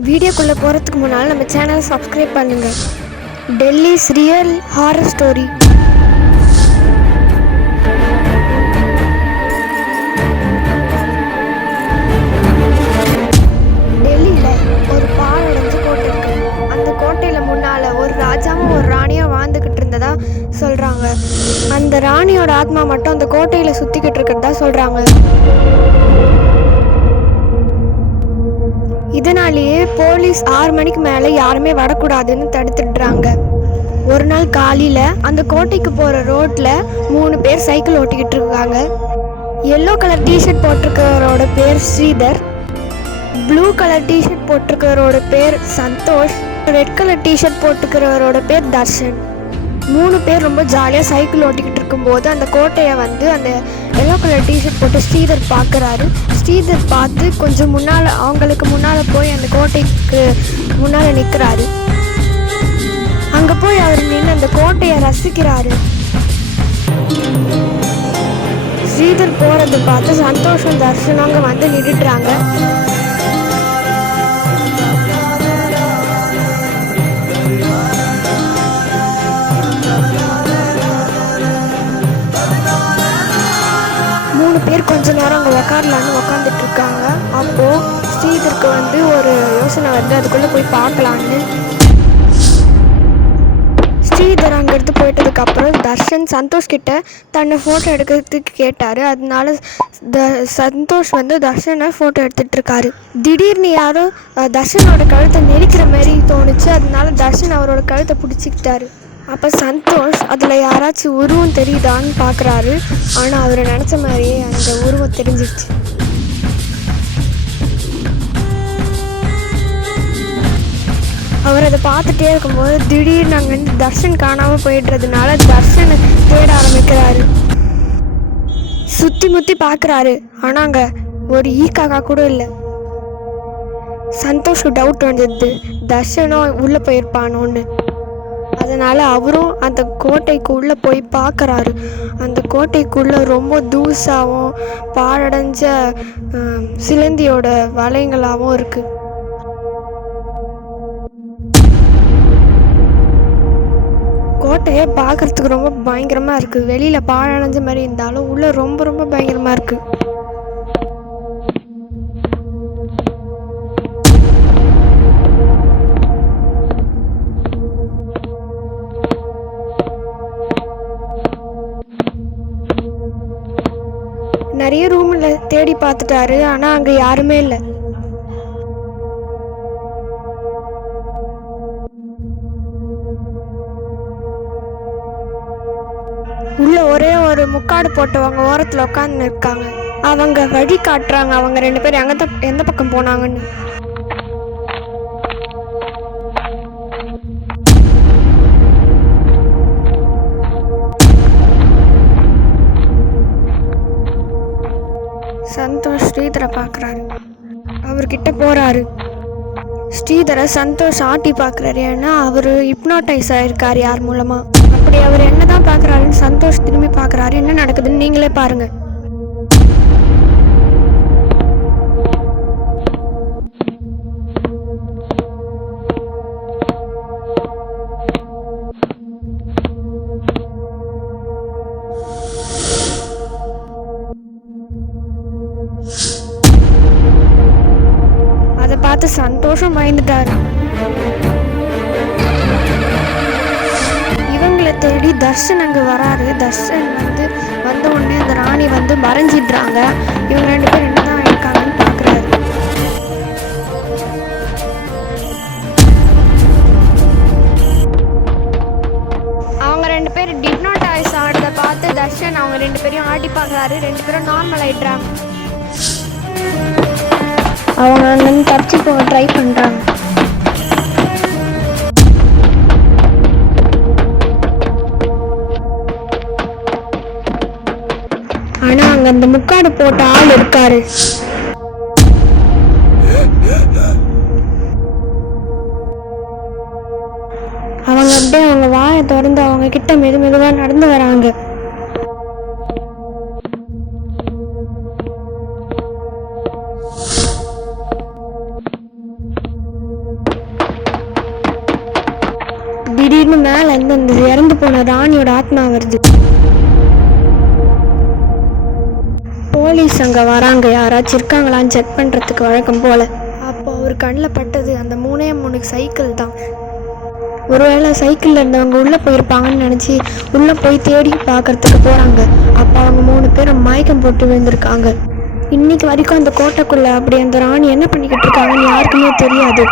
வீடியோக்குள்ளே போகிறதுக்கு முன்னால் நம்ம சேனலை சப்ஸ்கிரைப் பண்ணுங்கள். Delhi's real horror story. டெல்லியில் ஒரு பாழடைஞ்ச கோட்டை இருக்கு. அந்த கோட்டையில் முன்னால் ஒரு ராஜாவும் ஒரு ராணியும் வாழ்ந்துக்கிட்டு இருந்ததா சொல்கிறாங்க. அந்த ராணியோட ஆத்மா மட்டும் அந்த கோட்டையில் சுற்றிக்கிட்டு இருக்கிறதா சொல்கிறாங்க. இதனாலேயே போலீஸ் 6 மணிக்கு மேலே யாருமே வரக்கூடாதுன்னு தடுத்துடுறாங்க. ஒரு நாள் காலையில் அந்த கோட்டைக்கு போகிற ரோட்டில் 3 பேர் சைக்கிள் ஓட்டிக்கிட்டு இருக்காங்க. எல்லோ கலர் டிஷர்ட் போட்டிருக்கிறவரோட பேர் ஸ்ரீதர், ப்ளூ கலர் டிஷர்ட் போட்டிருக்கிறவரோட பேர் சந்தோஷ், ரெட் கலர் டிஷர்ட் போட்டுக்கிறவரோட பேர் தர்ஷன். 3 பேர் ரொம்ப ஜாலியாக சைக்கிள் ஓட்டிக்கிட்டு இருக்கும்போது அந்த கோட்டையை வந்து அந்த எல்லோ கலர் டிஷர்ட் போட்டு ஸ்ரீதர் பார்க்குறாரு. ஸ்ரீதர் பார்த்து கொஞ்சம் அவங்களுக்கு முன்னால் போய் அந்த கோட்டைக்கு முன்னால் நிற்கிறாரு. அங்கே போய் அவர் நின்று அந்த கோட்டையை ரசிக்கிறாரு. ஸ்ரீதர் போகிறத பார்த்து சந்தோஷம் தர்ஷனம் அங்கே வந்து நின்றுடுறாங்க. பேர் கொஞ்ச நேரம் அங்கே உக்காரலான்னு உக்காந்துட்டு இருக்காங்க. அப்போது ஸ்ரீதருக்கு வந்து ஒரு யோசனை வந்து அதுக்குள்ளே போய் பார்க்கலான்னு. ஸ்ரீதர் அங்கேருந்து போயிட்டதுக்கப்புறம் தர்ஷன் சந்தோஷ் கிட்ட தன்னை ஃபோட்டோ எடுக்கிறதுக்கு கேட்டார். அதனால சந்தோஷ் வந்து தர்ஷனை ஃபோட்டோ எடுத்துகிட்டு இருக்காரு. திடீர்னு யாரோ தர்ஷனோட கழுத்தை நெரிக்கிற மாதிரி தோணுச்சு. அதனால தர்ஷன் அவரோட கழுத்தை பிடிச்சிக்கிட்டாரு. அப்போ சந்தோஷ் அதில் யாராச்சும் உருவம் தெரியுதான்னு பார்க்குறாரு. ஆனால் அவர் நினச்ச மாதிரியே அந்த உருவம் தெரிஞ்சிச்சு. அவர் அதை பார்த்துட்டே இருக்கும்போது திடீர்னு அங்கேருந்து தர்ஷன் காணாமல் போயிடுறதுனால தர்ஷனை தேட ஆரம்பிக்கிறாரு. சுற்றி முற்றி பார்க்குறாரு. ஆனால் அங்கே ஒரு ஈக்காக்கா கூட இல்லை. சந்தோஷ்க்கு டவுட் வந்துடுது, தர்ஷனும் உள்ளே போயிருப்பானோன்னு. அதனால் அவரும் அந்த கோட்டைக்குள்ளே போய் பார்க்குறாரு. அந்த கோட்டைக்குள்ளே ரொம்ப தூசாகவும் பாழடைஞ்ச சிலந்தியோட வளையங்களாகவும் இருக்குது. கோட்டையை பார்க்குறதுக்கு ரொம்ப பயங்கரமாக இருக்குது. வெளியில் பாழடைஞ்ச மாதிரி இருந்தாலும் உள்ளே ரொம்ப ரொம்ப பயங்கரமாக இருக்குது. நிறைய ரூமில் தேடி பார்த்துட்டாரு. ஆனால் அங்கே யாருமே இல்லை. உள்ள ஒரே ஒரு முக்காடு போட்டவங்க ஓரத்தில் உட்காந்து இருக்காங்க. அவங்க வழி காட்டுறாங்க. அவங்க 2 பேரும் எந்த பக்கம் போனாங்கன்னு. சந்தோஷ் ஸ்ரீதரை பார்க்குறாரு. அவர்கிட்ட போகிறாரு. ஸ்ரீதரை சந்தோஷ் ஆட்டி பார்க்குறாரு. ஏன்னா அவர் ஹிப்னோட்டைஸ் ஆகிருக்கார் யார் மூலமாக. அப்படி அவர் என்ன தான் பார்க்குறாருன்னு சந்தோஷ் திரும்பி பார்க்குறாரு. என்ன நடக்குதுன்னு நீங்களே பாருங்கள். பார்த்து சந்தோஷம் பயந்துட்டாரு. இவங்களை தேடி தர்ஷன் அங்கே வராரு. தர்ஷன் வந்த உடனே அந்த ராணி மறைஞ்சிடுறாங்க. இவங்க 2 பேர் என்னதான் இருக்காங்கன்னு பார்க்குறாரு. அவங்க 2 பேர் ஹிப்னோடைஸ் ஆனதை பார்த்து தர்ஷன் அவங்க 2 பேரையும் ஆட்டி பார்க்குறாரு. 2 பேரும் நார்மல் ஆயிடுறாங்க. அவங்க அங்கேருந்து தப்பிச்சு போக ட்ரை பண்ணுறாங்க. ஆனால் அங்கே அந்த முக்காடு போட்ட ஆள் இருக்காரு. அவங்க அப்படியே அவங்க வாயை திறந்து அவங்க கிட்ட மெதுவாக நடந்து வராங்க. திடீர்னு மேல இருந்து அந்த இறந்து போன ராணியோட ஆத்மா வருது. போலீஸ் அங்க வராங்க, யாராச்சும் இருக்காங்களான்னு செக் பண்றதுக்கு வழக்கம் போல. அப்போ அவர் கண்ணில் பட்டது அந்த 3 சைக்கிள் தான். ஒருவேளை சைக்கிளில் இருந்தவங்க உள்ளே போயிருப்பாங்கன்னு நினச்சி உள்ளே போய் தேடி பார்க்கறதுக்கு போகிறாங்க. அப்போ அவங்க 3 பேரும் மயக்கம் போட்டு விழுந்திருக்காங்க. இன்னைக்கு வரைக்கும் அந்த கோட்டைக்குள்ளே அப்படி அந்த ராணி என்ன பண்ணிக்கிட்டு இருக்காங்கன்னு யாருக்குமே தெரியாது.